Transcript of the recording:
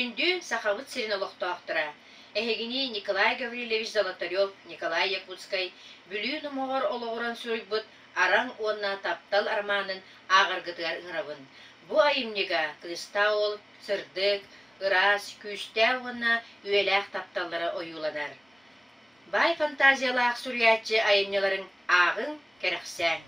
Күнді сақабыт сирин олықтуақтыра. Эхегини Николай Гаврилевич Золотарев, Николай Якутскай, бүлі нумоғыр олығыран сөргбіт араң онна таптал арманын ағыргытыгар ыңырабын. Бу айымнега кыстаол, сырдык, ырас, күстә онна үеләк тапталлары ойуланар. Бай фантазиялаақ сүрячы айымнеларын ағын кәрәқсәң.